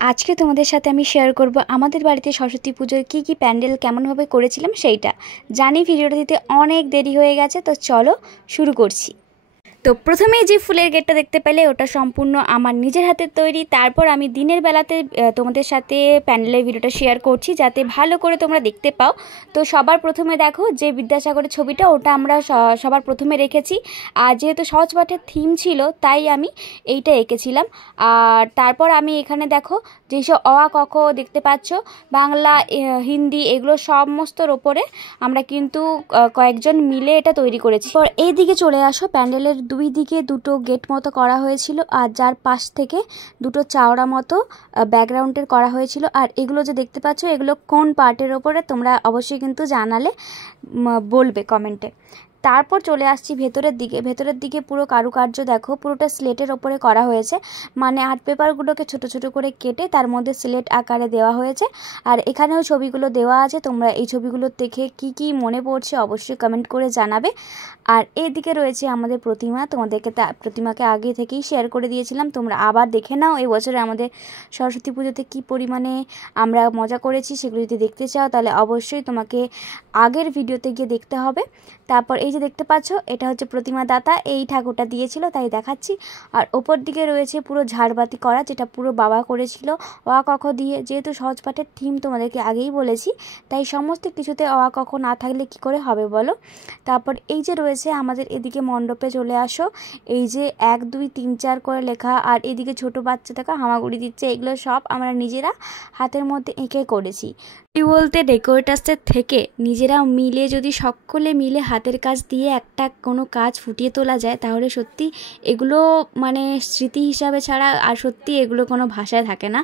আজকে তোমাদের সাথে আমি শেয়ার করব আমাদের বাড়িতে সরস্বতী পুজোর কি প্যান্ডেল কেমনভাবে করেছিলাম সেইটা। জানি ভিডিওটা দিতে অনেক দেরি হয়ে গেছে, তো চলো শুরু করছি। তো প্রথমেই যে ফুলের গেটটা দেখতে পেলে ওটা সম্পূর্ণ আমার নিজের হাতের তৈরি। তারপর আমি দিনের বেলাতে তোমাদের সাথে প্যান্ডেলের ভিডিওটা শেয়ার করছি যাতে ভালো করে তোমরা দেখতে পাও। তো সবার প্রথমে দেখো যে বিদ্যাসাগরের ছবিটা, ওটা আমরা সবার প্রথমে রেখেছি। আর যেহেতু সহজ পাঠের থিম ছিল তাই আমি এইটা এঁকেছিলাম। আর তারপর আমি এখানে দেখো যেসব অ আ ক খ দেখতে পাচ্ছ, বাংলা হিন্দি এগুলো সমস্তর ওপরে আমরা কিন্তু কয়েকজন মিলে এটা তৈরি করেছি। এই দিকে চলে আসো, প্যান্ডেলের দুই দিকে দুটো গেট মতো করা হয়েছিল, আর যার পাশ থেকে দুটো চাওড়া মতো ব্যাকগ্রাউন্ডের করা হয়েছিল। আর এগুলো যে দেখতে পাচ্ছ এগুলো কোন পার্টের ওপরে তোমরা অবশ্যই কিন্তু জানালে বলবে কমেন্টে। তারপর চলে আসছি ভেতরের দিকে পুরো কারুকার্য দেখো, পুরোটা স্লেটের ওপরে করা হয়েছে, মানে আর্ট পেপারগুলোকে ছোট ছোট করে কেটে তার মধ্যে স্লেট আকারে দেওয়া হয়েছে। আর এখানেও ছবিগুলো দেওয়া আছে, তোমরা এই ছবিগুলো দেখে কি মনে পড়ছে অবশ্যই কমেন্ট করে জানাবে। আর এইদিকে রয়েছে আমাদের প্রতিমা, তোমাদেরকে প্রতিমাকে আগে থেকেই শেয়ার করে দিয়েছিলাম, তোমরা আবার দেখে নাও এই বছরে আমাদের সরস্বতী পুজোতে কী পরিমাণে আমরা মজা করেছি। সেগুলো যদি দেখতে চাও তাহলে অবশ্যই তোমাকে আগের ভিডিওতে গিয়ে দেখতে হবে। তারপর এই যে দেখতে পাচ্ছ এটা হচ্ছে প্রতিমা দাতা, এই ঠাকুরটা দিয়েছিল তাই দেখাচ্ছি। আর ওপর দিকে রয়েছে পুরো ঝাড়বাতি করা, যেটা পুরো বাবা করেছিল অ আ ক খ দিয়ে। যেহেতু সহজ পাঠের থিম তোমাদেরকে আগেই বলেছি, তাই সমস্ত কিছুতে অ আ ক খ না থাকলে কি করে হবে বলো। তারপর এই যে রয়েছে আমাদের এদিকে মণ্ডপে চলে আসো, এই যে 1 2 3 4 করে লেখা, আর এদিকে ছোট বাচ্চা দেখা হামাগুড়ি দিচ্ছে, এগুলো সব আমরা নিজেরা হাতের মধ্যে এঁকে করেছি। বলতে ডেকোরেটার্সের থেকে নিজেরা মিলে যদি সকলে মিলে হাতের কাজ দিয়ে একটা কোনো কাজ ফুটিয়ে তোলা যায় তাহলে সত্যি এগুলো মানে স্মৃতি হিসাবে ছাড়া আর সত্যি এগুলো কোনো ভাষায় থাকে না।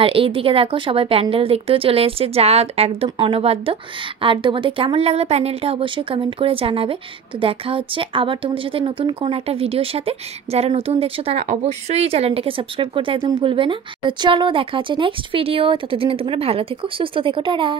আর এই দিকে দেখো সবাই প্যান্ডেল দেখতেও চলে এসেছে, যা একদম অনবাদ্য। আর তোমাদের কেমন লাগলো প্যান্ডেলটা অবশ্যই কমেন্ট করে জানাবে। তো দেখা হচ্ছে আবার তোমাদের সাথে নতুন কোনো একটা ভিডিওর সাথে। যারা নতুন দেখছো তারা অবশ্যই চ্যানেলটাকে সাবস্ক্রাইব করতে একদম ভুলবে না। তো চলো দেখা হচ্ছে নেক্সট ভিডিও, ততদিনে তোমরা ভালো থেকো, সুস্থ থেকো, টাটা।